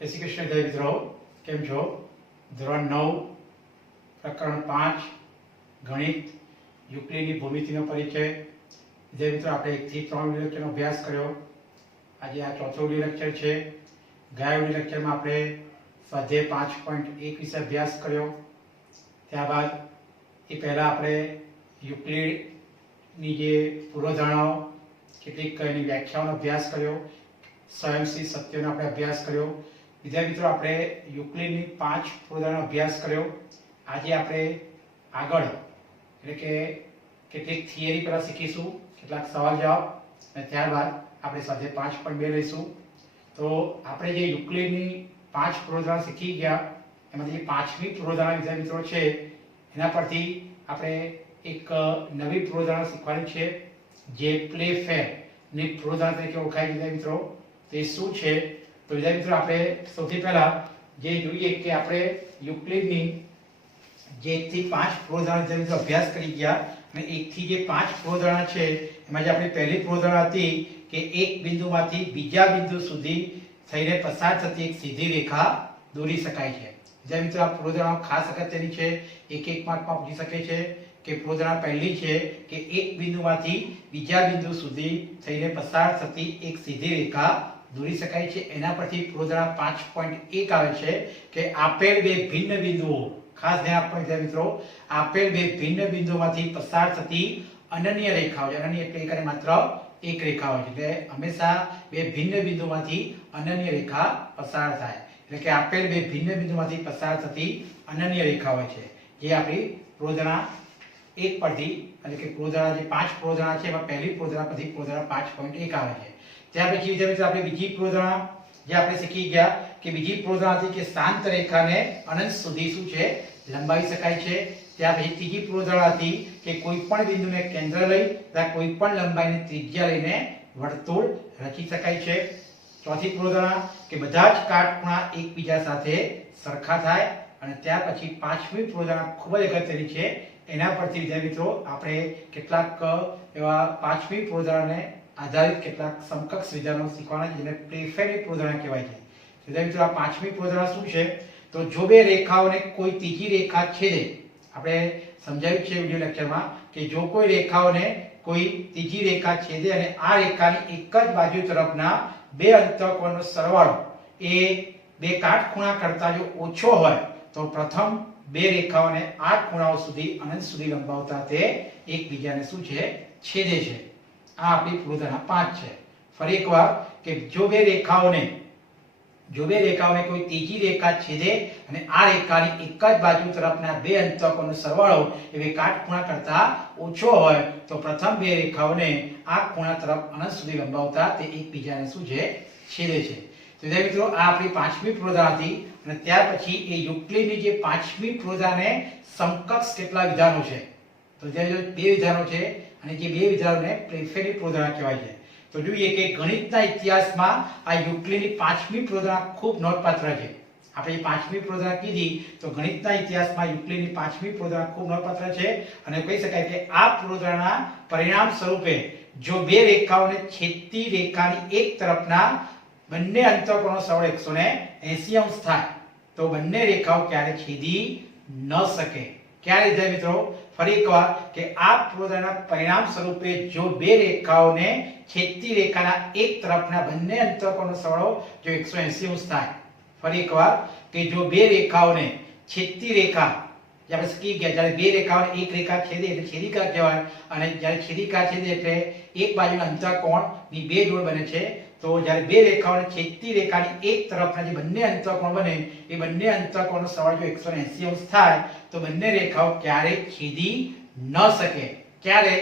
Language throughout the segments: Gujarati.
જય શ્રી કૃષ્ણ જય મિત્રો, કેમ છો? ધોરણ 9 પ્રકરણ 5 ગણિત યુક્લિડની ભૂમિતિનો પરિચય. જય મિત્રો, આપણે 1 થી 3 વિડિયો લેક્ચરનો અભ્યાસ કર્યો. આજે આ ચોથો વિડિયો લેક્ચર છે. ગયા વિડિયો લેક્ચરમાં આપણે સ્વાધ્યાય 5.1 વિશે અભ્યાસ કર્યો. ત્યારબાદ એ પહેલાં આપણે યુક્લિડની જે પૂર્વધારણાઓ, કેટલીક એની વ્યાખ્યાઓનો અભ્યાસ કર્યો. સ્વયંસિદ્ધ સત્યોનો આપણે અભ્યાસ કર્યો. વિદ્યાર્થી મિત્રો, આપણે યુક્લિડની 5 પૂર્વધારણાનો અભ્યાસ કર્યો. આજે આપણે આગળ એટલે કે કેટલીક થિયરી પહેલા શીખીશું, કેટલાક સવાલ જવાબ, અને ત્યારબાદ આપણે સ્વાધ્યાય 5.2 લઈશું. તો આપણે જે યુક્લિડની 5 પૂર્વધારણા શીખી ગયા, એમાંથી જે 5મી પૂર્વધારણા વિદ્યાર્થી મિત્રો છે, એના પરથી આપણે એક નવી પૂર્વધારણા શીખવાની છે, જે પ્લે ફેર ની પૂર્વધારણા તરીકે ઓળખાય. વિદ્યાર્થી મિત્રો, તે શું છે? તો વિદ્યાર્થી મિત્રો, આપણે સૌથી પહેલા જે જોઈએ કે આપણે યુક્લિડની જે 1 થી 5 પૂર્વધારણા અભ્યાસ કરી ગયા, અને 1 થી જે 5 પૂર્વધારણા છે એમાં જે આપણી પહેલી પૂર્વધારણા હતી કે એક બિંદુમાંથી બીજા બિંદુ સુધી થઈને પસાર થતી એક સીધી રેખા દોરી શકાય છે. વિદ્યાર્થી મિત્રો, આ પૂર્વધારણા ખાસ અગત્યની છે, એક માર્કમાં પૂછી શકે છે. કે પૂર્વધારણા પહેલી છે કે એક બિંદુમાંથી બીજા બિંદુ સુધી થઈને પસાર થતી એક સીધી રેખા દોરી શકાય છે. એના પરથી પૂર્વધારણા 5.1 આવે છે કે આપેલ બે ભિન્ન બિંદુઓ, ખાસ ધ્યાન આપવાનું છે મિત્રો, આપેલ બે ભિન્ન બિંદુઓમાંથી પસાર થતી અનન્ય રેખાઓ છે. અનન્ય એટલે એકને માત્ર એક રેખા હોય છે, એટલે હંમેશા બે ભિન્ન બિંદુઓમાંથી અનન્ય રેખા પસાર થાય. એટલે કે આપેલ બે ભિન્ન બિંદુઓમાંથી પસાર થતી અનન્ય રેખા હોય છે, જે આપણી પૂર્વધારણા 1 પરથી, એટલે કે પૂર્વધારણા જે 5 પૂર્વધારણા છે એમાં પહેલી પૂર્વધારણા પરથી પૂર્વધારણા 5.1 આવે છે. ત્યાર પછી વિદ્યાર્થી આપણે બીજી પૂર્વધારણા જે આપણે શીખી ગયા કે બીજી પૂર્વધારણા હતી કે શાંત રેખાને અનંત સુધી શું છે, લંબાવી શકાય છે. ત્યાર પછી ત્રીજી પૂર્વધારણા હતી કે કોઈ પણ બિંદુને કેન્દ્ર લઈ તથા કોઈ પણ લંબાઈની ત્રિજ્યા લઈને વર્તુળ રચી શકાય છે. ચોથી પૂર્વધારણા કે બધા જ કાટખૂણા એકબીજા સાથે સરખા થાય. અને ત્યાર પછી 5મી પૂર્વધારણા ખૂબ જ અગત્યની છે. એના પરથી વિદ્યાર્થી મિત્રો આપણે કેટલાક એવા 5મી પૂર્વધારણાને આધારિત કેટલાક સમકક્ષ વિધાનો શીખવાના છે, જેને પ્લેફેરની પૂર્વધારણા કહેવાય છે. વિદ્યાર્થી મિત્રો, આ 5મી પૂર્વધારણા શું છે? તો જો બે રેખાઓને કોઈ ત્રીજી રેખા છેદે, આપણે સમજાવ્યું છે વિડિયો લેક્ચરમાં કે જો કોઈ રેખાઓને કોઈ ત્રીજી રેખા છેદે અને આ રેખાની એક જ બાજુ તરફના બે અંતઃકોણનો સરવાળો એ બે કાટખૂણા કરતાં જો ઓછો હોય તો પ્રથમ બે રેખાઓને આ ખૂણાઓ સુધી અનંત સુધી લંબાવતા તે એકબીજાને શું છે, છેદે છે. આ આપણી પૂર્વધારણા 5 છે. ફરી એકવાર કે જો બે રેખાઓને કોઈ ત્રીજી રેખા છેદે અને આ રેખાની એક જ બાજુ તરફના બે અંતઃકોણનો સરવાળો એ બે કાટખૂણા કરતાં ઓછો હોય તો પ્રથમ બે રેખાઓને આ ખૂણા તરફ અનંત સુધી લંબાવતા તે એકબીજાને શું છે, છેદે છે. તો મિત્રો, આ આપણી 5મી પૂર્વધારણા હતી. અને ત્યાર પછી એ યુક્લિડની જે 5મી પૂર્વધારણાને સમકક્ષ કેટલા વિધાનો છે? તો જે બે વિધાનો છે, અને જે બે વિધાનોને પ્લેફેરની પૂર્વધારણા કહેવાય છે. તો જોઈએ કે ગણિતના ઇતિહાસમાં આ યુક્લિડની 5મી પૂર્વધારણા ખૂબ નોંધપાત્ર છે. આપણે 5મી પૂર્વધારણા કીધી તો ગણિતના ઇતિહાસમાં યુક્લિડની 5મી પૂર્વધારણા ખૂબ નોંધપાત્ર છે. અને કહી શકાય કે આ પૂર્વધારણા પરિણામ સ્વરૂપે જો બે રેખાઓને છેદતી રેખાની એક તરફના બંને અંતઃકોણનો સરવાળો 180 અંશ થાય તો બંને રેખાઓ ક્યારે છેદી ન શકે. ક્યારે વિદ્યાર્થી મિત્રો? ફરી એકવાર કે આ પૂર્વધારણા પરિણામ સ્વરૂપે જો બે રેખાઓને છેદતી રેખાના એક તરફના બંને અંતઃકોણનો સરવાળો જો 180 અંશ થાય. ફરી એકવાર કે જો બે રેખાઓને છેદતી રેખા, જે આપણે શીખી ગયા, જ્યારે બે રેખાઓને એક રેખા છેદે એટલે છેદિકા કહેવાય, અને જ્યારે છેદિકા છેદે એટલે એક બાજુના અંતઃકોણની બે જોડ બને છે. તો જ્યારે બે રેખાઓને છેદતી રેખાની એક તરફના જે બંને અંતઃકોણ બને એ બંને અંતઃકોણનો સરવાળો જો 180 અંશ થાય તો બંને રેખાઓ ક્યારેય છેદી ન શકે. ક્યારે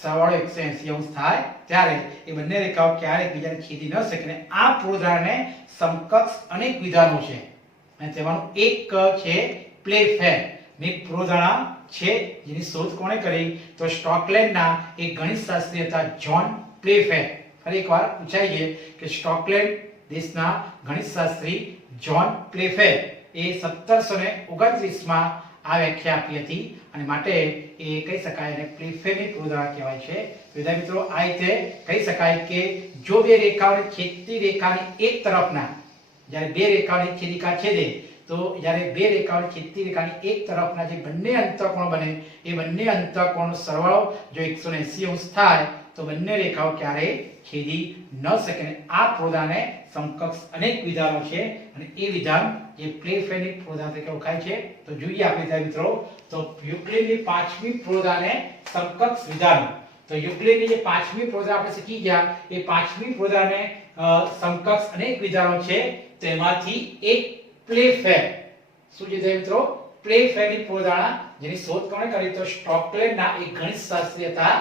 સરવાળો 180 અંશ થાય ત્યારે એ બંને રેખાઓ ક્યારેય એકબીજાને છેદી ન શકે. અને આ પૂર્વધારણાને સમકક્ષ અનેક વિધાનો છે, અને તેમાંનું એક છે પ્લેફેર ની પૂર્વધારણા છે, જેની શોધ કોણે કરી? તો સ્કોટલેન્ડના એક ગણિતશાસ્ત્રી હતા, જ્હોન પ્લેફેર. ફરી એકવાર પૂછાય છે કે સ્કોટલેન્ડ દેશના ગણિતશાસ્ત્રી જ્હોન પ્લેફેર એ 1729માં આ વ્યાખ્યા આપી હતી, અને માટે એ કહી શકાય અને પ્લેફેરની પૂર્વધારણા કહેવાય છે. વિદ્યાર્થી મિત્રો, આ રીતે કહી શકાય કે જો બે રેખાઓને છેદતી રેખાની એક તરફના જ્યારે બે રેખાઓની છેદિકા છેદે તો જ્યારે બે રેખાઓની છેદતી રેખાની એક તરફના જે બંને અંતઃકોણ બને એ બંને અંતઃકોણનો સરવાળો જો 180 અંશ થાય તો બંને રેખાઓ ક્યારેય છેદી ન શકે. અને આ પ્રોધાને સમકક્ષ અનેક વિધાનો છે અને એ વિધાન જે પ્લેફેરની પ્રોધા તરીકે ઓળખાય છે. તો જોઈએ આપણે વિદ્યાર્થી મિત્રો, તો યુક્લિડની પાંચમી પ્રોધાને સમકક્ષ વિધાનો. તો યુક્લિડની જે પાંચમી પ્રોધા આપણે શીખી ગયા એ પાંચમી પ્રોધાને સમકક્ષ અનેક વિધાનો છે. તેમાંથી એક પ્લેફેર. શું છે મિત્રો? પ્લેફેરની પ્રોધા જેની શોધ કોણે કરી? તો સ્ટોકલેન્ડના એક ગણિતશાસ્ત્રી હતા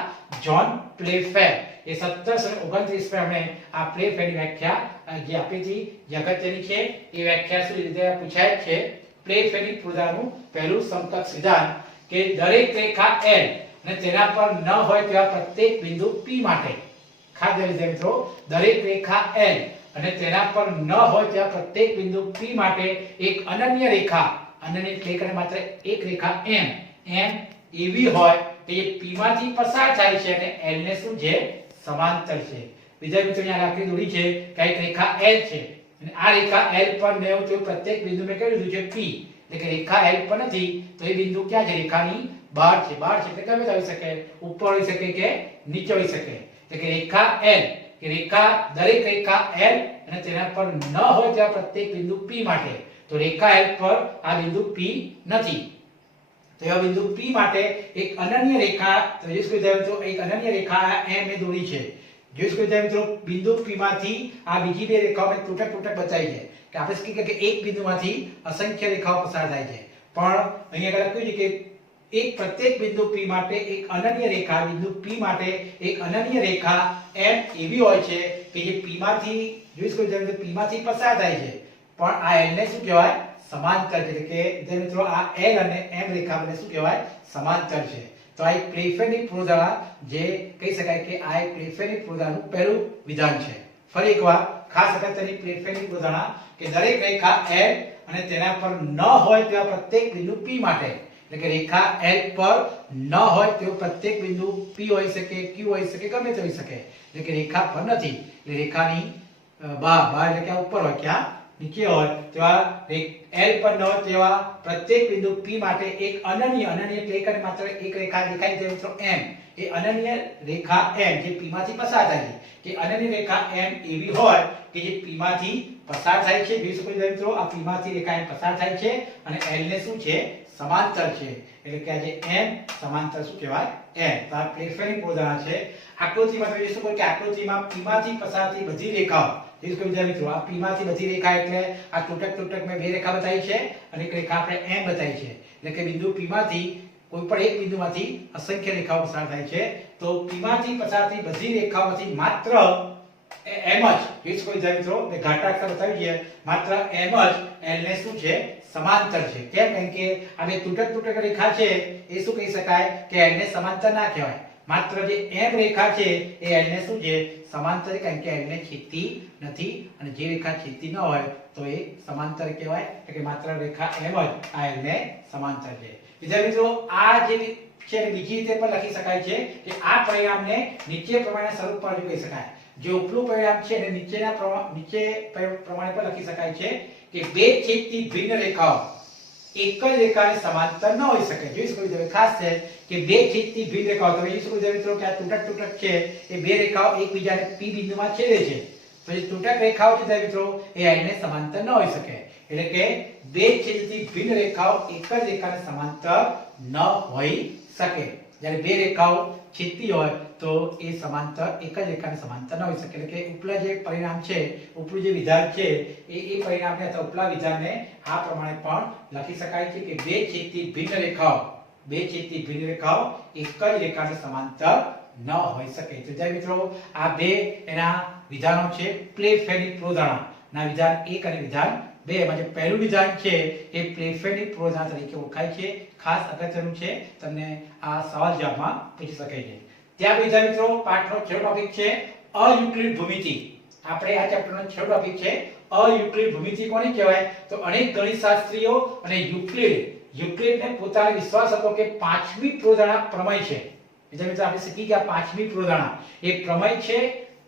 જ્હોન પ્લેફેર. એ 1729 માં એમણે આ પ્લેફેરની વ્યાખ્યા જે આપી હતી જે અગત્યની છે. એ વ્યાખ્યા શું રીતે પૂછાય છે? પ્લેફેરની પ્રોધાનું પહેલું સમકક્ષ વિધાન કે દરેક રેખા L અને તેના પર ન હોય તેવા પ્રત્યેક બિંદુ P માટે, ખાસ ધ્યાન મિત્રો, દરેક રેખા L અને તેના પર ન હોય તેવા પ્રત્યેક બિંદુ P માટે એક અનન્ય રેખા, અનન્ય એટલે માત્ર એક રેખા M એવી હોય કે જે P માંથી પસાર થાય છે અને L ને શું છે? સમાંતર છે. વિદ્યાર્થી મિત્રો અહીંયા આકૃતિ દોરી છે કે એક રેખા L છે અને આ રેખા L પર ન હોય તો પ્રત્યેક બિંદુ મેં કહી દીધું છે P, એટલે કે રેખા L પર નથી તો એ બિંદુ ક્યાં છે? રેખાની બહાર છે. બહાર છે એટલે ગમે તે આવી શકે, ઉપર હોઈ શકે કે નીચે હોઈ શકે. એટલે કે રેખા L કે દરેક રેખા L અને તેના પર ન હોય તેવા પ્રત્યેક બિંદુ P માટે. તો રેખા L પર આ બિંદુ P નથી તો એવા બિંદુ P માટે એક અનન્ય રેખા, તો જોઈ શકો છો એક અનન્ય રેખા M એ દોરી છે. જોઈ શકો છો મિત્રો, બિંદુ P માંથી આ બીજી બે રેખાઓ તૂટક બતાવી છે કે આપણે શું કહીએ કે એક બિંદુમાંથી અસંખ્ય રેખાઓ પસાર થાય છે. પણ અહીંયા આગળ લખ્યું છે કે એક પ્રત્યેક બિંદુ P માટે એક અનન્ય રેખા, બિંદુ P માટે એક અનન્ય રેખા M એવી હોય છે કે જે P માંથી, જોઈ શકો છો P માંથી પસાર થાય છે પણ આ L ને શું કહેવાય? સમાંતર. એટલે કે મિત્રો આ L અને M રેખા બંને શું કહેવાય? સમાંતર છે. તો આ એક પ્લેફેરની પ્રોધા જે કહી શકાય કે આ એક પ્લેફેરની પ્રોધાનું પહેલું વિધાન છે. ફરી એકવાર ખાસ અગત્યની પ્લેફેરની પ્રોધા કે દરેક રેખા L અને તેના પર ન હોય તેવા પ્રત્યેક બિંદુ P માટે, એટલે કે રેખા L પર ન હોય તેવો પ્રત્યેક બિંદુ P હોઈ શકે, Q હોઈ શકે, ગમે તે હોઈ શકે. એટલે કે રેખા પર નથી એટલે રેખાની બહાર એટલે કે ઉપર હોય, ક્યાં? નીચે હોય તેવા L પર ન હોય તેવા પ્રત્યેક બિંદુ P માટે એક અનન્ય એટલે એક અને માત્ર એક રેખા દેખાય છે મિત્રો M. એ અનન્ય રેખા M જે P માંથી પસાર થાય છે કે અનન્ય રેખા M એવી હોય કે જે P માંથી પસાર થાય છે. જોઈ શકો છો મિત્રો, આ P માંથી રેખા M પસાર થાય છે અને L ને શું છે? સમાંતર છે. એટલે કે આ જે M સમાંતર શું કહેવાય? M. તો આ પ્લેફેરની પ્રોધા છે. આકૃતિમાં તમે જોઈ શકો કે આકૃતિમાં P માંથી પસાર થતી બધી રેખાઓ, જોઈ શકો મિત્રો, આ P માંથી બધી રેખા એટલે આ તૂટક મેં બે રેખા બતાવી છે અને એક રેખા આપણે M બતાવી છે. એટલે કે બિંદુ P માંથી કોઈ પણ એક બિંદુમાંથી અસંખ્ય રેખાઓ પસાર થાય છે. તો P માંથી પસાર થતી બધી રેખાઓમાંથી માત્ર M જ, જોઈ શકો મિત્રો, મેં ઘાટાક્ષર બતાવી છે, માત્ર M જ L ને શું છે? સમાંતર છે. કેમ? કારણ કે આ બે તૂટક રેખા છે એ શું કહી શકાય કે L ને સમાંતર ના કહેવાય. માત્ર જે M રેખા છે એ L ને શું છે? સમાંતર, કારણ કે L ને છેદતી નથી અને જે રેખા છેદતી ન હોય તો એ સમાંતર કહેવાય. એટલે કે માત્ર રેખા M જ આ L ને સમાંતર છે. વિદ્યાર્થી મિત્રો, આ જે છે બીજી રીતે પણ લખી શકાય છે કે આ પરિણામને નીચે પ્રમાણે સ્વરૂપમાં રજૂ કરી શકાય. જે ઉપલું પરિણામ છે એને નીચે પ્રમાણે પણ લખી શકાય છે કે બે છેદતી ભિન્ન રેખાઓ એક જ રેખાને સમાંતર ન હોઈ શકે. જોઈ શકો છો ખાસ છે કે બે છેદતી ભિન્ન રેખાઓ, તમે જોઈ શકો છો મિત્રો કે આ તૂટક છે એ બે રેખાઓ એકબીજાને P બિંદુમાં છેદે છે. તો જે તૂટક રેખાઓ છે મિત્રો એ L ને સમાંતર ન હોઈ શકે. એટલે કે બે છેદતી ભિન્ન રેખાઓ એક જ રેખાને સમાંતર ન હોઈ શકે. જ્યારે બે રેખાઓ છેદતી હોય તો એ સમાંતર એક જ રેખાને સમાંતર ન હોઈ શકે. એટલે કે ઉપલા જે પરિણામ છે, ઉપલું જે વિધાન છે એ પરિણામને અથવા ઉપલા વિધાનને આ પ્રમાણે પણ લખી શકાય છે કે બે છેદતી ભિન્ન રેખાઓ એક જ રેખાને સમાંતર ન હોઈ શકે. તો ત્યાં મિત્રો આ બે એના વિધાનો છે પ્લેફેરની પ્રોધા ના વિધાન 1 અને વિધાન 2. એમાં જે પહેલું વિધાન છે એ પ્લેફેરની પ્રોધા તરીકે ઓળખાય છે. ખાસ અગત્યનું છે, તમને આ સવાલ જવાબમાં પૂછી શકાય છે. ત્યાર પછી મિત્રો પાઠનો છેલ્લો ટોપિક છે અયુક્લિડ ભૂમિતિ. આપણે આ ચેપ્ટરનો છેલ્લો ટોપિક છે અયુક્લિડ ભૂમિતિ. કોને કહેવાય? તો અનેક ગણિતશાસ્ત્રીઓ અને યુક્લિડને પોતાને વિશ્વાસ હતો કે પાંચમી પ્રોધાના પ્રમેય છે. બીજા મિત્રો આપણે શીખી ગયા પાંચમી પ્રોધાના એ પ્રમેય છે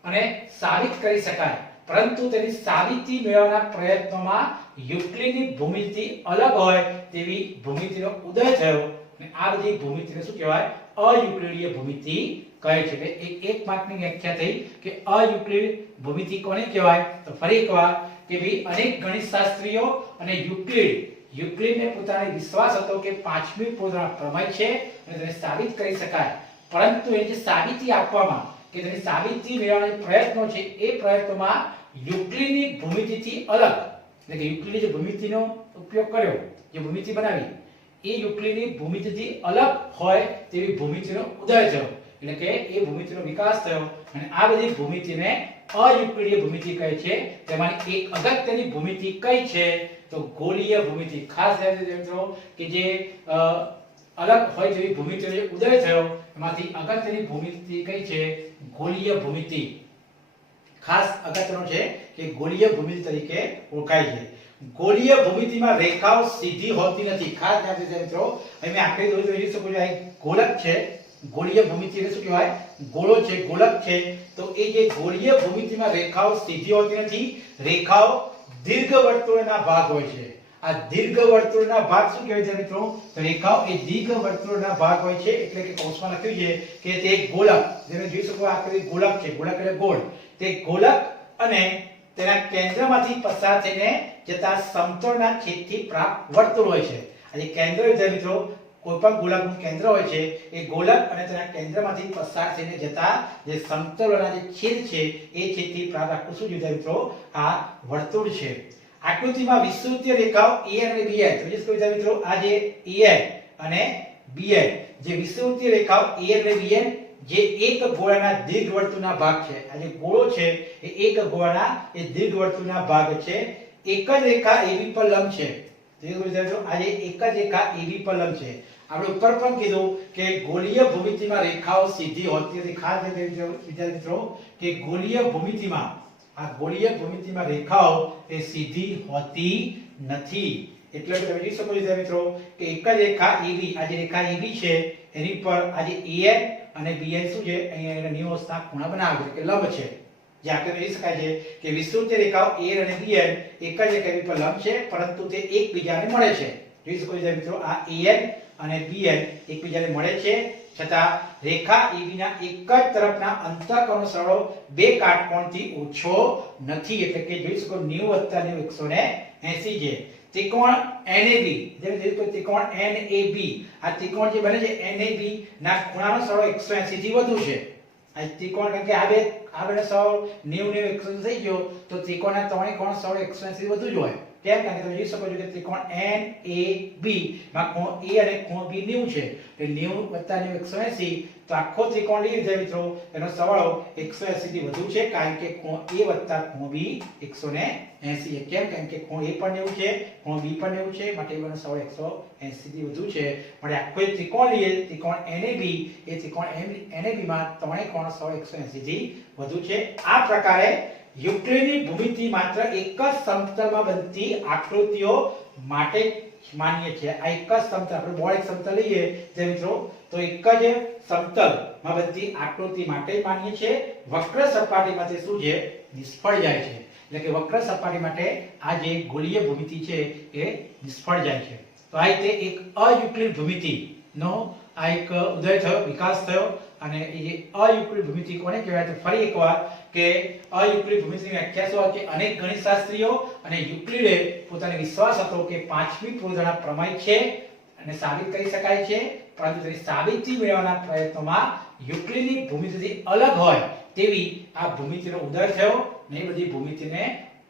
અને સાબિત કરી શકાય. પરંતુ તેની સાબિતી મેળવવાના પ્રયત્નોમાં યુક્લિડની ભૂમિતિ અલગ હોય તેવી ભૂમિતિનો ઉદય થયો અને આ બધી ભૂમિતિને શું કહેવાય? અયુક્લિડીય ભૂમિતિ કહે છે. એટલે એક માર્કની વ્યાખ્યા થઈ કે અયુક્લિડ ભૂમિતિ કોને કહેવાય? તો ફરી એકવાર કે ભાઈ અનેક ગણિતશાસ્ત્રીઓ અને યુક્લિડને પોતાને વિશ્વાસ હતો કે પાંચમી પૂર્ણાંક પ્રમેય છે અને તેને સાબિત કરી શકાય, પરંતુ એ જે સાબિતી આપવામાં કે તેની સાબિતી મેળવવાના પ્રયત્નો છે એ પ્રયત્નોમાં યુક્લિડની ભૂમિતિથી અલગ, એટલે કે યુક્લિડે જે ભૂમિતિનો ઉપયોગ કર્યો, જે ભૂમિતિ બનાવી એ યુક્લિડની ભૂમિતિથી અલગ હોય તેવી ભૂમિતિનો ઉદય થયો, એટલે કે એ ભૂમિતિનો વિકાસ થયો અને આ બધી ભૂમિતિને અયુક્લિડીય ભૂમિતિ કહે છે. તેમાંની એક અગત્યની ભૂમિતિ કઈ છે? તો ગોળીય ભૂમિતિ. ખાસ ધ્યાન દેજો મિત્રો કે જે અલગ હોય તેવી ભૂમિતિનો જે ઉદય થયો એમાંથી અગત્યની ભૂમિતિ કઈ છે? ગોળીય ભૂમિતિ. ખાસ અગત્યનો છે કે ગોળીય ભૂમિતિ તરીકે ઓળખાય છે. ગોળીય ભૂમિતિમાં રેખાઓ સીધી હોતી નથી. ખાસ ધ્યાન દેજો મિત્રો, અહીં મેં આકૃતિ દોરી જોઈ શકો છો, આ ગોલક છે. ગોળીય ભૂમિતિ એટલે શું કહેવાય? ગોળો છે, ગોલક છે. તો એ જે ગોળીય ભૂમિતિમાં રેખાઓ સીધી હોતી નથી, રેખાઓ દીર્ઘવર્તુળના ભાગ હોય છે. આ દીર્ઘવર્તુળના ભાગ શું કહેવાય છે મિત્રો? તો રેખાઓ એ દીર્ઘવર્તુળના ભાગ હોય છે, એટલે કે કૌંસમાં લખ્યું છે કે તે એક ગોલક, જેને જોઈ શકો આ કઈ ગોલક છે, ગોલક એટલે ગોળ. તે ગોલક અને તેના કેન્દ્રમાંથી પસાર થઈને જતા સમતળના છેદથી પ્રાપ્ત વર્તુળ હોય છે. આ જે કેન્દ્ર વિદ્યાર્થી મિત્રો, કોઈ પણ ગોળકનું કેન્દ્ર હોય છે, એ ગોળક અને તેના કેન્દ્રમાંથી પસાર થઈને જતા જે સમતળના જે છેદ છે એ છેદથી પ્રાપ્ત આખું શું વિદ્યાર્થી મિત્રો? આ વર્તુળ છે. આકૃતિમાં વિષુવવૃત્તીય રેખાઓ AN અને BN, વિદ્યાર્થી મિત્રો આ જે AN અને BN જે વિષુવવૃત્તીય રેખાઓ AN અને BN જે એક ગોળાના દીર્ઘવર્તુળના ભાગ છે. આ જે ગોળો છે એ એક ગોળાના એ દીર્ઘવર્તુળના ભાગ છે. એક જ રેખા AB પર લંબ છે. આજે એક જ રેખા AB પર લંબ છે. આપણે ઉપર પણ કીધું કે ગોળીય ભૂમિતિમાં રેખાઓ સીધી હોતી નથી. ખાસ વિદ્યાર્થી મિત્રો કે ગોળીય ભૂમિતિમાં આ ગોળીય ભૂમિતિમાં રેખાઓ એ સીધી હોતી નથી. એટલે તમે જોઈ શકો છો મિત્રો કે એક જ રેખા AB, આ જે રેખા AB છે એની પર આ જે AN અને BN શું છે? અહીંયા એના 90 અંશના ખૂણા બનાવે છે કે લંબ છે. જે આપણે કહી શકાય છે કે વિષુવવૃત્તીય રેખાઓ AN અને BN એક જ રેખા પર લંબ છે, પરંતુ તે એકબીજાને મળે છે. જોઈ શકો છો મિત્રો આ AN અને BN એકબીજાને મળે છે, છતાં રેખા AB ના એક જ તરફના અંતઃકોણનો સરવાળો બે કાટકોણથી ઓછો નથી. એટલે કે જોઈ શકો 90 + 90 180 છે. ત્રિકોણ NAB, જેને ત્રિકોણ NAB, આ ત્રિકોણ જે બને છે NAB ના ખૂણાનો સરવાળો 180 થી વધુ છે. આ ત્રિકોણ કારણ કે આ બેનો સરવાળો 90 180 થઈ ગયો તો ત્રિકોણના ત્રણેય કોણ સરવાળો 180 થી વધુ જ હોય. કેમ? કારણ કે તમે જોઈ શકો છો કે ત્રિકોણ NAB માં ખૂણો A અને ખૂણો B 90 છે. એટલે 90 + 90 180, તો આખો ત્રિકોણ લઈએ વિદ્યાર્થી મિત્રો એનો સરવાળો 180 થી વધુ છે, કારણ કે ખૂણો A + ખૂણો B 180 છે. કેમ? કારણ કે ખૂણો A પણ 90 છે, ખૂણો B પણ 90 છે, માટે એનો સરવાળો 180 થી વધુ છે. માટે આખો ત્રિકોણ લઈએ, ત્રિકોણ NAB, એ ત્રિકોણ NAB માં ત્રણેય કોણનો સરવાળો 180 થી વધુ છે. આ પ્રકારે યુક્લિડની ભૂમિતિ માત્ર એક જ સમતલમાં બનતી આકૃતિઓ માટે માન્ય છે. આ એક જ સમતલ, આપણે બોર્ડ એક સમતલ લઈએ તે મિત્રો, તો એક જ સમતલમાં બનતી આકૃતિ માટે માન્ય છે. વક્ર સપાટીમાં તે શું છે? નિષ્ફળ જાય છે. એટલે કે વક્ર સપાટી માટે આ જે ગોળીય ભૂમિતિ છે એ નિષ્ફળ જાય છે. તો આ રીતે એક અયુક્લિડ ભૂમિતિનો આ એક ઉદય થયો, વિકાસ થયો. અને એ જે અયુક્લિડ ભૂમિતિ કોને કહેવાય? તો ફરી એકવાર કે અયુક્લિડ ભૂમિતિની વ્યાખ્યા શું હતી? અનેક ગણિતશાસ્ત્રીઓ અને યુક્લિડે પોતાને વિશ્વાસ હતો કે પાંચમી પૂર્ણાંક પ્રમેય છે અને સાબિત કરી શકાય છે, પરંતુ તેની સાબિતી મેળવવાના પ્રયત્નોમાં યુક્લિડની ભૂમિતિથી અલગ હોય તેવી આ ભૂમિતિનો ઉદય થયો. ને એ બધી ભૂમિતિને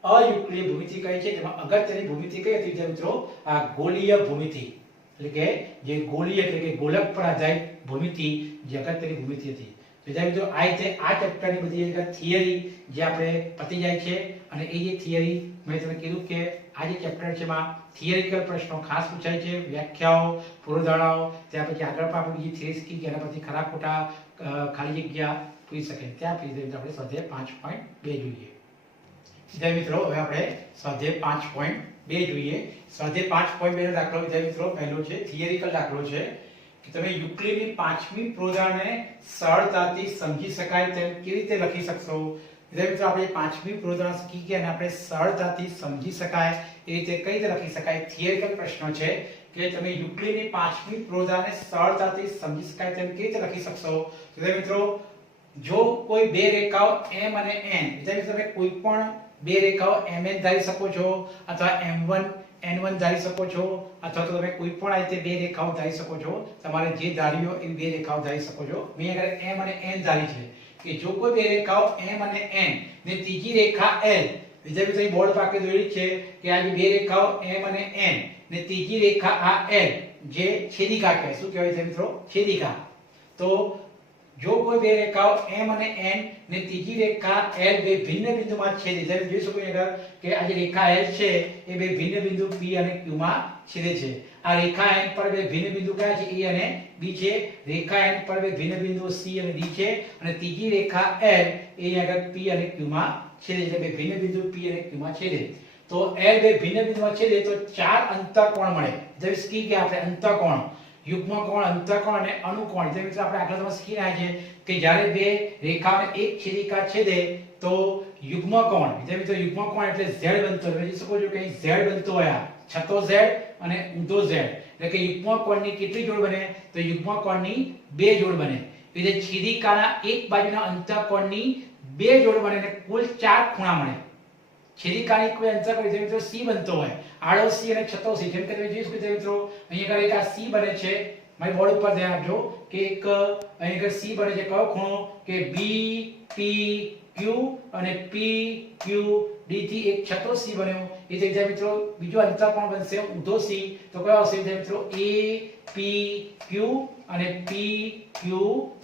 અયુક્લિડ ભૂમિતિ કહે છે. તેમાં અગત્યની ભૂમિતિ કઈ હતી મિત્રો? આ ગોળીય ભૂમિતિ, એટલે કે જે ગોળીય એટલે કે ગોલક પર આધારિત ભૂમિતિ જે અગત્યની ભૂમિતિ હતી. વિદ્યાર્થીઓ આ રીતે આ ચેપ્ટરની બધી એક થિયરી જે આપણે પતી જાય છે. અને એ જે થિયરી મેં તમને કીધું કે આ જે ચેપ્ટર છે એમાં થિયરિકલ પ્રશ્નો ખાસ પૂછાય છે, વ્યાખ્યાઓ, પૂર્વધારણાઓ, ત્યાર પછી આગળ પણ આપણે બીજી થિયરી શીખી કે એના પછી ખરા ખોટા ખાલી જગ્યા પૂરી શકે. ત્યાં પછી આપણે સ્વાધ્યાય 5.2 જોઈએ. વિદ્યાર્થી મિત્રો હવે આપણે સ્વાધ્યાય 5.2 જોઈએ. સ્વાધ્યાય 5.2 નો દાખલો વિદ્યાર્થી મિત્રો પહેલો છે થિયરિકલ દાખલો છે કે તમે યુક્લિડની પાંચમી પૂર્ણાંકને સરળતાથી સમજી શકાય તેમ કેવી રીતે લખી શકશો? વિદ્યાર્થી મિત્રો આપણે પાંચમી પૂર્વધારણા શીખી ગયા અને આપણે સરળતાથી સમજી શકાય એ રીતે કઈ રીતે લખી શકાય થિયરિકલ પ્રશ્નો છે કે તમે યુક્લિડની પાંચમી પૂર્વધારણાને સરળતાથી સમજી શકાય તેમ કેવી રીતે લખી શકશો. વિદ્યાર્થી મિત્રો જો કોઈ બે રેખાઓ m અને n, વિદ્યાર્થી તમે કોઈ પણ બે રેખાઓ mn ધારી શકો છો અથવા m1 n1 ધારી શકો છો અથવા તો તમે કોઈ પણ આ રીતે બે રેખાઓ ધારી શકો છો. તમારે જે ધારવી હોય એ બે રેખાઓ ધારી શકો છો. મેં આગળ m અને n ધારી છે કે જો કોઈ બે રેખાઓ m અને n ને ત્રીજી રેખા l, વિદ્યાર્થી મિત્રો બોર્ડ પર દોરેલી છે કે આ બે રેખાઓ m અને n ને ત્રીજી રેખા આ l જે છેદિકા કહેવાય. શું કહેવાય છે મિત્રો? છેદિકા. તો જો કોઈ બે રેખાઓ m અને n ને ત્રીજી રેખા l બે ભિન્ન બિંદુમાં છેદે, તમે જોઈ શકો છો કે આ જે રેખા l છે એ બે ભિન્ન બિંદુ p અને q માં છેદે છે. આ રેખા n પર બે ભિન્ન બિંદુ કયા છે? a અને b છે. રેખા n પર બે ભિન્ન બિંદુ c અને d છે અને ત્રીજી રેખા l એ આગળ p અને q માં છેદે છે. બે ભિન્ન બિંદુ p અને q માં છેદે. તો l બે ભિન્ન બિંદુમાં છેદે તો ચાર અંતઃકોણ મળે. જેવી સ્કી કે આપણે અંતઃકોણ, યુગ્મકોણ, અંતઃકોણ અને અનુકોણ. જે મિત્રો આપણે આગળ શીખી રહ્યા છીએ કે જ્યારે બે રેખાઓને એક છેદિકા છેદે તો યુગ્મકોણ, જે મિત્રો યુગ્મકોણ એટલે z બનતો હોય. જોઈ શકો છો કે z બનતો હોય, છતો z અને ઊંધો z, એટલે કે યુગ્મકોણની કેટલી જોડ બને? તો યુગ્મકોણની બે જોડ બને. એટલે છેદિકાના એક બાજુના અંતઃકોણની બે જોડ બને અને કુલ ચાર ખૂણા મળે. છેદિકાની કોઈ અંતઃકોણ જે મિત્રો c બનતો હોય, આડો c અને છતો c. જેમ કે તમે જોઈ શકો છો મિત્રો અહીંયા આગળ એક આ c બને છે. મારી બોર્ડ ઉપર ધ્યાન આપજો કે એક અહીંયા આગળ c બને છે. કયો ખૂણો? કે b p q અને p q d થી એક છતો c બન્યો. એ જ રીતે મિત્રો બીજો અંતઃકોણ બનશે ઊંધો c. તો કયો આવશે મિત્રો? a p q અને p q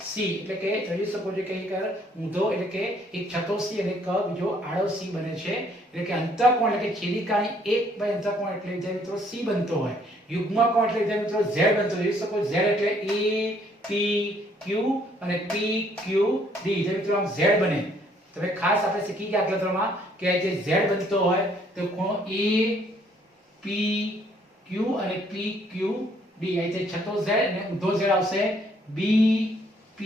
c. એટલે કે જોઈ શકો છો કે એક ઊંધો એટલે કે એક છતો c અને એક બીજો આડો c બને છે. એટલે કે અંતઃકોણ એટલે કે છેદિકાની એક બાય અંતઃકોણ એટલે વિદ્યાર્થી મિત્રો c બનતો હોય. યુગ્મકોણ એટલે વિદ્યાર્થી મિત્રો z બનતો. જોઈ શકો z એટલે a p q અને p q d. વિદ્યાર્થી મિત્રો આમ z બને. તમે ખાસ આપણે શીખી ગયા આગલા ધોરણમાં કે જે z બનતો હોય તો ખૂણો a p q અને p q d. આ રીતે છતો z અને ઊંધો z આવશે b p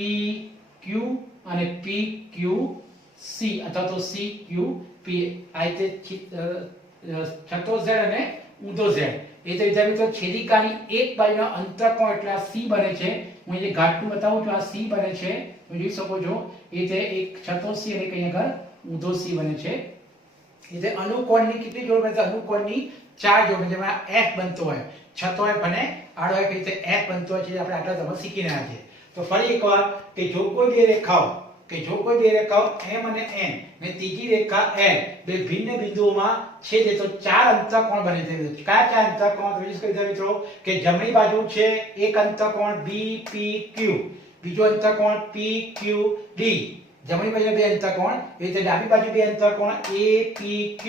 q અને p q c અથવા તો c q p. આ રીતે છતો z અને ઊંધો z. એ તો વિદ્યાર્થી મિત્રો છેદિકાની એક બાજુનો અંતઃકોણ એટલે આ c બને છે. હું અહીં ઘાટું બતાવું છું, આ c બને છે. તમે જોઈ શકો છો એ રીતે એક છતો c અને કઈ આગળ ઊંધો c બને છે. એ રીતે અનુકોણની કેટલી જોડ બને? અનુકોણની ચાર જોડ બને. જેમાં f બનતો હોય, છતો હોય બને, આડો હોય, કઈ રીતે f બનતો હોય છે આપણે આગળ તમે શીખી રહ્યા છીએ. તો ફરી એકવાર કે જો કોઈ બે રેખાઓ m અને n ને ત્રીજી રેખા l બે ભિન્ન બિંદુઓમાં છેદે તો ચાર અંતઃકોણ બને છે. કયા ચાર અંતઃકોણ? તો વિશે કહી મિત્રો કે જમણી બાજુ છે એક અંતઃકોણ b p q, બીજો અંતઃકોણ p q d. જમણી બાજુ બે અંતઃકોણ, એ રીતે ડાબી બાજુ બે અંતઃકોણ a p q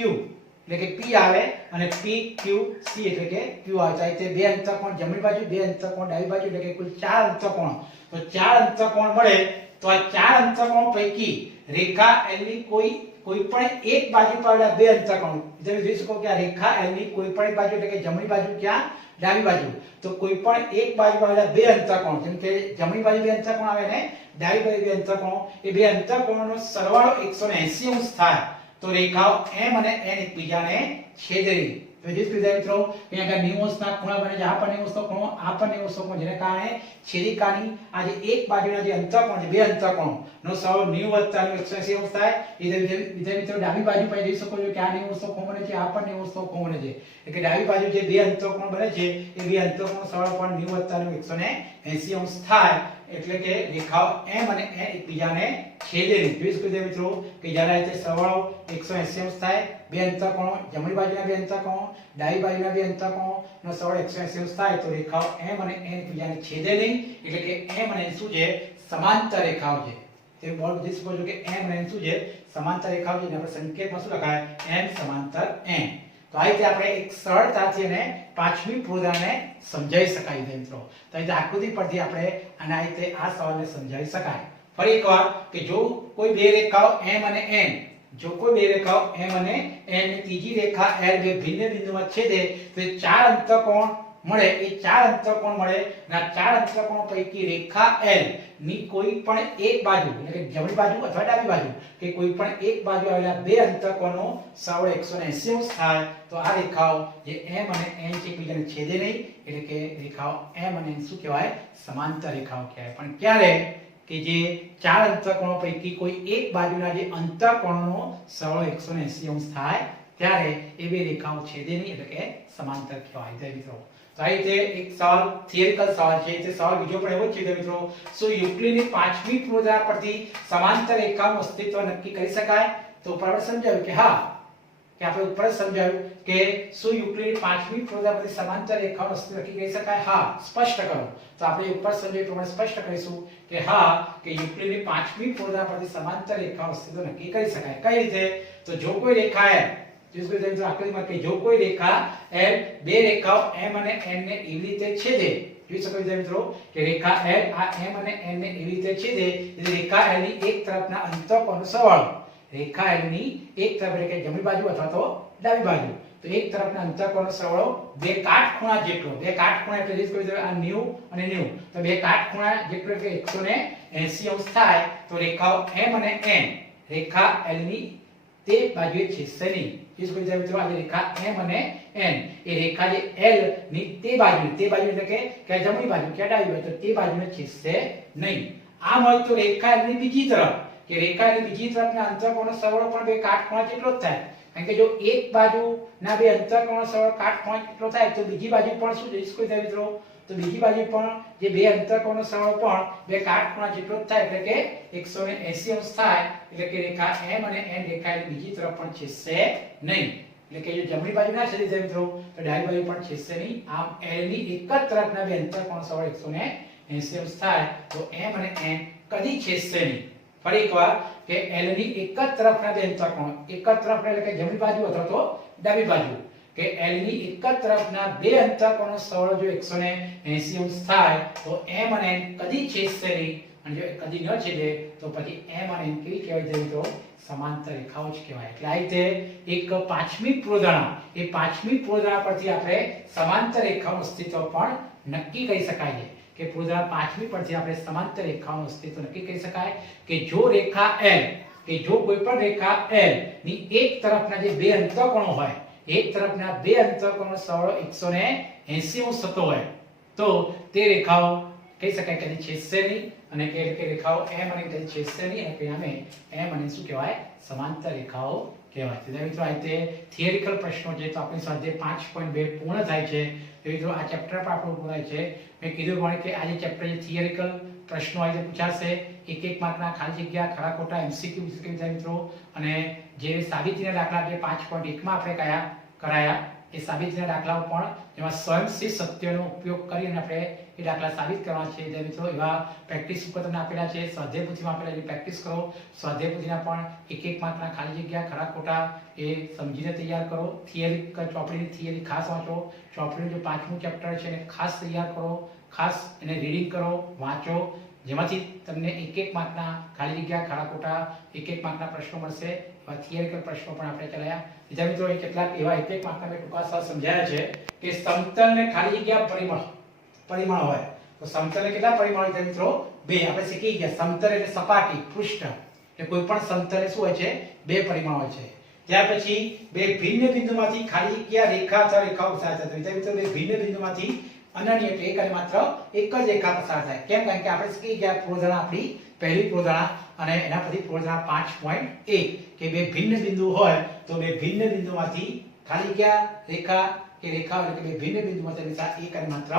એટલે કે p આવે અને p q c એટલે કે q આવે. તો આ રીતે બે અંતઃકોણ જમણી બાજુ, બે અંતઃકોણ ડાબી બાજુ, એટલે કે કુલ ચાર અંતઃકોણ. તો ચાર અંતઃકોણ મળે તો આ ચાર અંતઃકોણ પૈકી રેખા l ની કોઈ પણ એક બાજુ પર આવેલા બે અંતઃકોણ. તમે જોઈ શકો કે આ રેખા l ની કોઈ પણ એક બાજુ એટલે કે જમણી બાજુ ક્યાં? ડાબી બાજુ. તો કોઈ પણ એક બાજુ પર આવેલા બે અંતઃકોણ, જેમ કે જમણી બાજુ બે અંતઃકોણ આવે ને ડાબી બાજુ બે અંતઃકોણ, એ બે અંતઃકોણનો સરવાળો 180 અંશ થાય તો રેખાઓ m અને n એકબીજાને છેદે. તો જે વિદ્યાર્થી મિત્રો અહીંયા આગળ 90 અંશના ખૂણા બને છે. આ પણ 90 અંશનો ખૂણો, આ પણ 90 અંશનો ખૂણો, જેના કારણે છેદિકાની આ જે એક બાજુના જે અંતઃકોણ છે, બે અંતઃકોણનો સરવાળો 90 + 180 અંશ થાય. એ વિદ્યાર્થી મિત્રો ડાબી બાજુ પર જોઈ શકો છો કે આ 90 અંશનો ખૂણો બને છે, આ પણ 90 અંશનો ખૂણો બને છે. એટલે કે ડાબી બાજુ જે બે અંતઃકોણ બને છે એ બે અંતઃકોણનો સરવાળો પણ 90 + 180 અંશ થાય. એટલે કે રેખાઓ m અને n એકબીજાને છેદે. જોઈ શકો છો મિત્રો કે જ્યારે આ રીતે સરવાળો 180 અંશ થાય, બે અંતઃકોણો, જમણી બાજુના બે અંતઃકોણો, ડાબી બાજુના બે અંતઃકોણનો સરવાળો 180 અંશ થાય તો રેખાઓ m અને n એકબીજાને છેદે નહીં. એટલે કે m અને n શું છે? સમાંતર રેખાઓ છે. તે બોર્ડ જોઈ શકો છો કે m અને n શું છે? સમાંતર રેખાઓ છે. આપણે સંકેતમાં શું લખાય? m સમાંતર n. તો આ રીતે આપણે એક સરળતાથી અને પાંચમી પૂર્વધારણાને સમજાવી શકાય છે મિત્રો. તો આ રીતે આકૃતિ પરથી આપણે આના રીતે આ સવાલને સમજાવી શકાય. ફરી એકવાર કે જો કોઈ બે રેખાઓ m અને n, જો કોઈ બે રેખાઓ m અને n ની ત્રીજી રેખા l બે ભિન્ન બિંદુમાં છેદે તો ચાર અંતઃકોણ મળે એ ચાર અંતઃકોણ મળે અને આ ચાર અંતઃકોણો પૈકી રેખા L ની કોઈ પણ એક બાજુ એટલે કે જમણી બાજુ અથવા ડાબી બાજુ કે કોઈ પણ એક બાજુ આવેલા બે અંતઃકોણનો સરવાળો 180 અંશ થાય તો આ રેખાઓ જે M અને N છે એકબીજાને છેદે નહીં એટલે કે રેખાઓ M અને N શું કહેવાય સમાંતર રેખાઓ કહેવાય પણ ક્યારે કે જે ચાર અંતઃકોણો પૈકી કોઈ એક બાજુના જે અંતઃકોણનો સરવાળો 180 અંશ થાય ત્યારે એ બે રેખાઓ છેદે નહીં એટલે કે સમાંતર કહેવાય છે મિત્રો તો આ રીતે એક સવાલ થિયરિકલ સવાલ છે તે સવાલ બીજો પણ એવો જ છે મિત્રો શું યુક્લિડની પાંચમી પૂર્વધારણા પરથી સમાંતર રેખાઓનું અસ્તિત્વ નક્કી કરી શકાય તો ઉપર આપણે સમજાવ્યું કે હા કે આપણે ઉપર સમજાવ્યું કે શું યુક્લિડની પાંચમી પૂર્વધારણા પરથી સમાંતર રેખાઓનું અસ્તિત્વ નક્કી કરી શકાય હા સ્પષ્ટ કરો તો આપણે ઉપર સમજાવ્યું પ્રમાણે સ્પષ્ટ કરીશું કે હા કે યુક્લિડની પાંચમી પૂર્વધારણા પરથી સમાંતર રેખાઓનું અસ્તિત્વ નક્કી કરી શકાય કઈ રીતે તો જો કોઈ રેખા આકૃતિમાં કે જો કોઈ રેખા L બે રેખાઓ M અને N ને એવી રીતે છેદે જોઈ શકો છો મિત્રો કે રેખા L આ M અને N ને એવી રીતે છેદે એટલે રેખા L ની એક તરફના અંતઃકોણનો સરવાળો રેખા L ની એક તરફ એટલે કે જમણી બાજુ અથવા તો ડાબી બાજુ તો એક તરફના અંતઃકોણનો સરવાળો બે કાટખૂણા જેટલો બે કાટખૂણા એટલે જોઈ શકો આ 90 અને 90 તો બે કાટખૂણા જેટલો એટલે 180 અંશ થાય તો રેખાઓ M અને N રેખા L ની તે બાજુએ છેદશે નહીં इस को મિત્રો આ રેખા M અને N એ રેખા જે L ની તે બાજુ એટલે કે જમણી બાજુ કે ડાબી બાજુ તો તે બાજુને છેદશે નહીં આમ હોય તો રેખા L ની બીજી તરફ કે રેખા L ની બીજી તરફના અંતઃકોણનો સરવાળો પણ બે કાટખૂણા જેટલો જ થાય કારણ કે જો એક બાજુના બે અંતઃકોણનો સરવાળો કાટખૂણા જેટલો થાય તો બીજી બાજુ પણ શું જોઈશ કોઈ મિત્રો તો બીજી બાજુ પણ જે બે અંતઃકોણનો સરવાળો પણ બે કાટખૂણા જેટલો જ થાય એટલે કે 180 અંશ થાય એટલે કે રેખા M અને N રેખા L બીજી તરફ પણ છેદશે નહીં એટલે કે જો જમણી બાજુ ના છેદે જાય મિત્રો તો ડાબી બાજુ પણ છેદશે નહીં આમ L ની એક જ તરફના બે અંતઃકોણનો સરવાળો 180 અંશ થાય તો M અને N કદી છેદશે નહીં ફરી એકવાર કે L ની એક જ તરફના બે અંતઃકોણ એક જ તરફના એટલે કે જમણી બાજુ અથવા તો ડાબી બાજુ કે L ની એક જ તરફના બે અંતઃકોણનો સરવાળો જો 180 અંશ થાય તો M અને N કદી છેદશે નહીં અને જો કદી ન છેદે તો પછી M અને N કેવી કહેવાય છે મિત્રો સમાંતર રેખાઓ જ કહેવાય એટલે આ રીતે એક પાંચમી પૂર્વધારણા એ પાંચમી પૂર્વધારણા પરથી આપણે સમાંતર રેખાઓનું અસ્તિત્વ પણ નક્કી કરી શકાય છે કે પૂર્વધારણા પાંચમી પરથી આપણે સમાંતર રેખાઓનું અસ્તિત્વ નક્કી કરી શકાય કે જો રેખા L કે જો કોઈ પણ રેખા L ની એક તરફના જે બે અંતઃકોણો હોય એક તરફના બે અંતઃકોણનો સરવાળો 180 અંશ થતો હોય તો તે રેખાઓ કહી શકાય કે છેદશે નહીં અને કે રેખાઓ M અને N છેદશે નહીં અને પરિણામે M અને શું કહેવાય સમાંતર રેખાઓ કહેવાય છે મિત્રો આ રીતે થિયરિકલ પ્રશ્નો છે તો આપણી સ્વાધ્યાય 5.2 પૂર્ણ થાય છે મિત્રો આ ચેપ્ટર પર આપણું પૂર્ણ થાય છે મેં કીધું પણ કે આ જે ચેપ્ટર જે થિયરિકલ પ્રશ્નો આ રીતે પૂછાશે એક માર્કના ખાલી જગ્યા ખરા ખોટા MCQ મિત્રો અને જે સાબિતીના દાખલા જે 5.1 માં આપણે કરાયા એ સાબિતીના દાખલાઓ પણ જેમાં સ્વયંસિદ્ધ સત્યનો ઉપયોગ કરીને આપણે એ દાખલા સાબિત કરવાના છે જે મિત્રો એવા પ્રેક્ટિસ ઉપર તમને આપેલા છે સ્વાધ્યાય પોથીમાં આપેલા છે પ્રેક્ટિસ કરો સ્વાધ્યાય પોથીના પણ એક માર્કના ખાલી જગ્યા ખરા ખોટા એ સમજીને તૈયાર કરો થિયરી ચોપડીની થિયરી ખાસ વાંચો ચોપડીનું જે પાંચમું ચેપ્ટર છે એને ખાસ તૈયાર કરો ખાસ એને રીડિંગ કરો વાંચો જેમાંથી તમને એક માર્કના ખાલી જગ્યા ખરા ખોટા એક માર્કના પ્રશ્નો મળશે એવા થિયરિકલ પ્રશ્નો પણ આપણે ચલાયા બીજા મિત્રો એ કેટલાક એવા એક માર્કના મેં ટૂંકા સ્વર સમજાયા છે કે સમતલ ને ખાલી જગ્યા પરિમાણ હોય તો સમતલ ને કેટલા પરિમાણો છે મિત્રો બે આપણે શીખી ગયા સમતલ એટલે સપાટી પૃષ્ઠ એટલે કોઈ પણ સમતલ શું હોય છે બે પરિમાણ હોય છે ત્યાર પછી બે ભિન્ન બિંદુમાંથી ખાલી જગ્યા રેખા અથવા રેખાઓ પસાર થતી હોય મિત્રો બે ભિન્ન બિંદુમાંથી અનન્ય એટલે એક અને માત્ર એક જ રેખા પસાર થાય કેમ કારણ કે આપણે શીખી ગયા પૂર્વધારણા આપણી પહેલી પૂર્વધારણા અને એના પછી પૂર્વધારણા 5.1 કે બે ભિન્ન બિંદુ હોય તો બે ભિન્ન બિંદુમાંથી ખાલી જગ્યા રેખા કે રેખા એટલે કે બે ભિન્ન બિંદુમાંથી હંમેશા એક અને માત્ર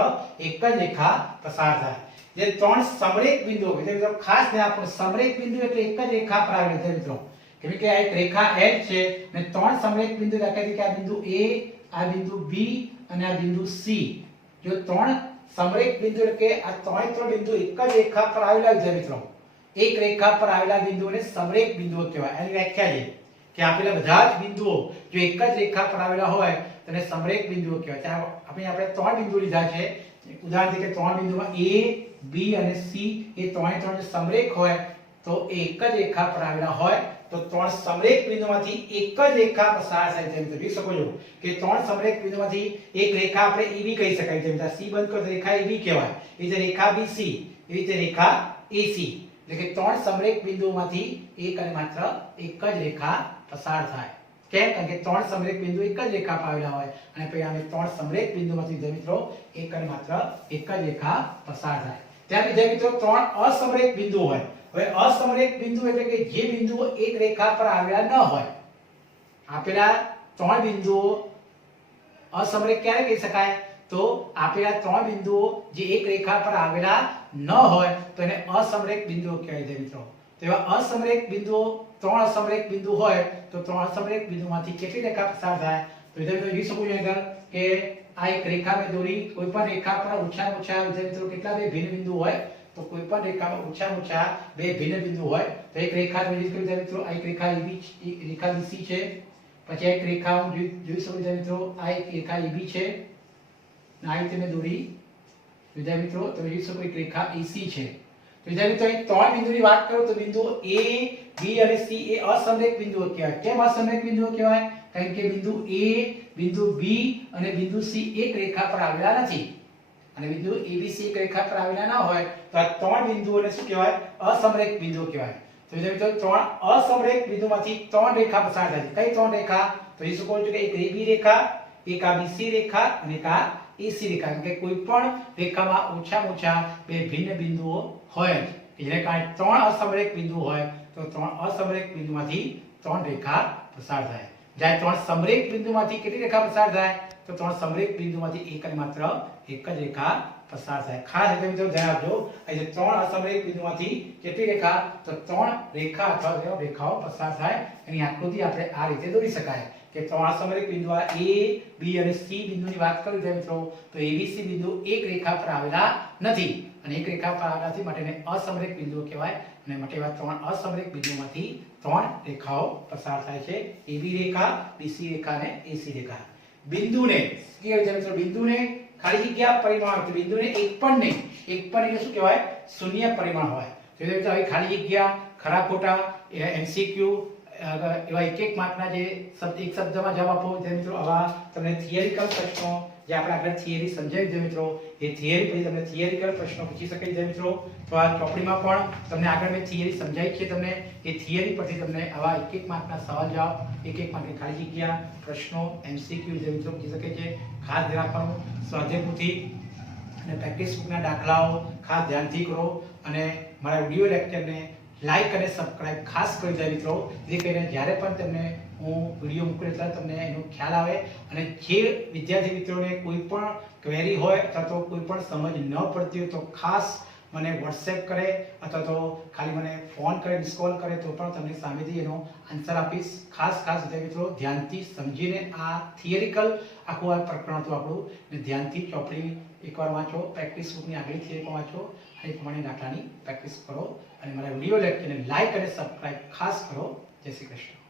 એક જ રેખા પસાર થાય જે ત્રણ સમરેખ બિંદુઓ એટલે મિત્રો ખાસ ધ્યાન આપો સમરેખ બિંદુ એટલે એક જ રેખા પર આવેલા છે મિત્રો કેમ કે આ એક રેખા H છે અને ત્રણ સમરેખ બિંદુ દાખલા કે આ બિંદુ A આ બિંદુ B અને આ બિંદુ C જો ત્રણ સમરેખ બિંદુ એટલે કે આ ત્રણ બિંદુ એક જ રેખા પર આવેલા છે મિત્રો એક રેખા પર આવેલા બિંદુઓને સમરેખ બિંદુઓ કહેવાય એની વ્યાખ્યા છે કે આપેલા બધા જ બિંદુઓ જો એક જ રેખા પર આવેલા હોય તેને સમરેખ બિંદુઓ કહેવાય ત્યાં આપણે ત્રણ બિંદુ લીધા છે ઉદાહરણ તરીકે ત્રણ બિંદુમાં A B અને C એ ત્રણે ત્રણ સમરેખ હોય તો એક જ રેખા પર આવેલા હોય તો ત્રણ સમરેખ બિંદુમાંથી એક જ રેખા પસાર થાય છે. તમે જોઈ શકો છો કે ત્રણ સમરેખ બિંદુમાંથી એક રેખા આપણે EB કહી શકાય છે. C બંધ કરો તો રેખા EB કહેવાય. એ રીતે રેખા BC, એ રીતે રેખા AC. એટલે કે ત્રણ સમરેખ બિંદુઓમાંથી એક અને માત્ર એક જ રેખા પસાર થાય. કેમ? કારણ કે ત્રણ સમરેખ બિંદુ એક જ રેખા પર આવેલા હોય અને પરિણામે ત્રણ સમરેખ બિંદુમાંથી વિદ્યાર્થી મિત્રો એક અને માત્ર એક જ રેખા પસાર થાય. ત્યાં વિદ્યાર્થી મિત્રો ત્રણ અસમરેખ બિંદુ હોય. હવે અસમરેખ બિંદુ એટલે કે જે બિંદુઓ એક રેખા પર આવેલા ન હોય. આપેલા ત્રણ બિંદુઓ અસમરેખ ક્યારે કહી શકાય? તો આપેલા ત્રણ બિંદુઓ જે એક રેખા પર આવેલા ન હોય તો એને અસમરેખ બિંદુઓ કહેવાય છે મિત્રો. તો એવા અસમરેખ બિંદુઓ ત્રણ અસમરેખ બિંદુ હોય તો ત્રણ અસમરેખ બિંદુમાંથી કેટલી રેખા પસાર થાય? તો વિદ્યાર્થીઓ જોઈ શકો છો આગળ કે આ એક રેખા મેં દોરી. કોઈ પણ રેખા પર ઓછામાં ઓછા વિદ્યાર્થીઓ કેટલા બે ભિન્ન બિંદુ હોય? તો કોઈ પણ રેખામાં ઓછામાં ઓછા બે ભિન્ન બિંદુ હોય. તો એક રેખા જોઈ શકો મિત્રો, આ એક રેખા EB રેખા BC છે. પછી એક રેખા જોઈ શકો છો મિત્રો, આ એક રેખા EB છે. આ રીતે મેં દોરી. વિદ્યાર્થી મિત્રો તમે જોઈ શકો એક રેખા AC છે. તો વિદ્યાર્થી મિત્રો અહીં ત્રણ બિંદુની વાત કરું તો બિંદુઓ A, B અને C એ અસમરેખ બિંદુઓ કહેવાય. કેમ અસમરેખ બિંદુઓ કહેવાય? કારણ કે બિંદુ A, બિંદુ B અને બિંદુ C એક રેખા પર આવેલા નથી. અને બિંદુ ABC એક રેખા પર આવેલા ન હોય તો આ ત્રણ બિંદુઓને શું કહેવાય? અસમરેખ બિંદુઓ કહેવાય. તો વિદ્યાર્થી મિત્રો ત્રણ અસમરેખ બિંદુમાંથી ત્રણ રેખા પસાર થાય છે. કઈ ત્રણ રેખા? તો એ શું કહું છું કે એક AB રેખા, એક આ BC રેખા અને એક આ AC રેખા. કારણ કે કોઈ પણ રેખામાં ઓછામાં ઓછા બે ભિન્ન બિંદુઓ હોય જ. જેને કારણે ત્રણ અસમરેખ બિંદુ હોય તો ત્રણ અસમરેખ બિંદુમાંથી ત્રણ રેખા પસાર થાય. જ્યારે ત્રણ સમરેખ બિંદુમાંથી કેટલી રેખા પસાર થાય? તો ત્રણ સમરેખ બિંદુમાંથી એક અને માત્ર એક જ રેખા પસાર થાય. ખાસ રીતે મિત્રો ધ્યાન આપજો, અહીં ત્રણ અસમરેખ બિંદુમાંથી કેટલી રેખા? તો ત્રણ રેખા અથવા રેખાઓ પસાર થાય. એની આકૃતિ આપણે આ રીતે દોરી શકાય કે ત્રણ અસમરેખ બિંદુ A, B અને C બિંદુની વાત કરું તો મિત્રો તો ABC બિંદુ એક રેખા પર આવેલા નથી અને એક રેખા પર આવેલા નથી માટે એને અસમરેખ બિંદુઓ કહેવાય. અને માટે એવા ત્રણ અસમરેખ બિંદુમાંથી ત્રણ રેખાઓ પસાર થાય છે. AB રેખા, BC રેખા અને AC રેખા. બિંદુને કેવું છે મિત્રો? બિંદુને ખાલી જગ્યા પરિમાણ, તો બિંદુને એક પણ નહીં, એક પણ એટલે શું કહેવાય? શૂન્ય પરિમાણ હોય. તો મિત્રો આવી ખાલી જગ્યા, ખરા ખોટા, MCQ એવા એક એક માર્કના જે શબ્દ એક શબ્દમાં જવાબ આપો છે મિત્રો. આવા તમને થિયરિકલ પ્રશ્નો જે આપણે આગળ થિયરી સમજાવી છે મિત્રો, એ થિયરી પછી તમને થિયરિકલ પ્રશ્નો પૂછી શકાય છે મિત્રો. તો આ ચોપડીમાં પણ તમને આગળ મેં થિયરી સમજાવી છે. તમને એ થિયરી પરથી તમને આવા એક એક માર્કના સવાલ જવાબ, એક એક માર્કની ખાલી જગ્યા, પ્રશ્નો, MCQ જે મિત્રો પૂછી શકે છે. ખાસ ધ્યાન આપવાનું, સ્વાધ્યાય પોથી અને પ્રેક્ટિસ બુકના દાખલાઓ ખાસ ધ્યાનથી કરો અને મારા વિડિયો લેક્ચરને લાઈક અને સબસ્ક્રાઇબ ખાસ કરી દે મિત્રો, જે કરીને જ્યારે પણ તમને હું વિડિયો મૂકું એટલે તમને એનો ખ્યાલ આવે. અને જે વિદ્યાર્થી મિત્રોને કોઈ પણ ક્વેરી હોય અથવા તો કોઈ પણ સમજ ન પડતી હોય તો ખાસ મને WhatsApp કરે અથવા તો ખાલી મને ફોન કરે, મિસ કોલ કરે તો પણ તમને સામેથી એનો આન્સર આપીશ. ખાસ વિદ્યાર્થી મિત્રો ધ્યાનથી સમજીને આ થિયરિકલ આખું આ પ્રકરણ હતું આપણું, ને ધ્યાનથી ચોપડી એકવાર વાંચો, પ્રેક્ટિસ બુકની આગળની થિયરી પણ વાંચો અને એ પ્રમાણે દાખલાની પ્રેક્ટિસ કરો અને મારા વિડિયો લેક્ચરને લાઈક અને સબસ્ક્રાઇબ ખાસ કરો. જય શ્રી કૃષ્ણ.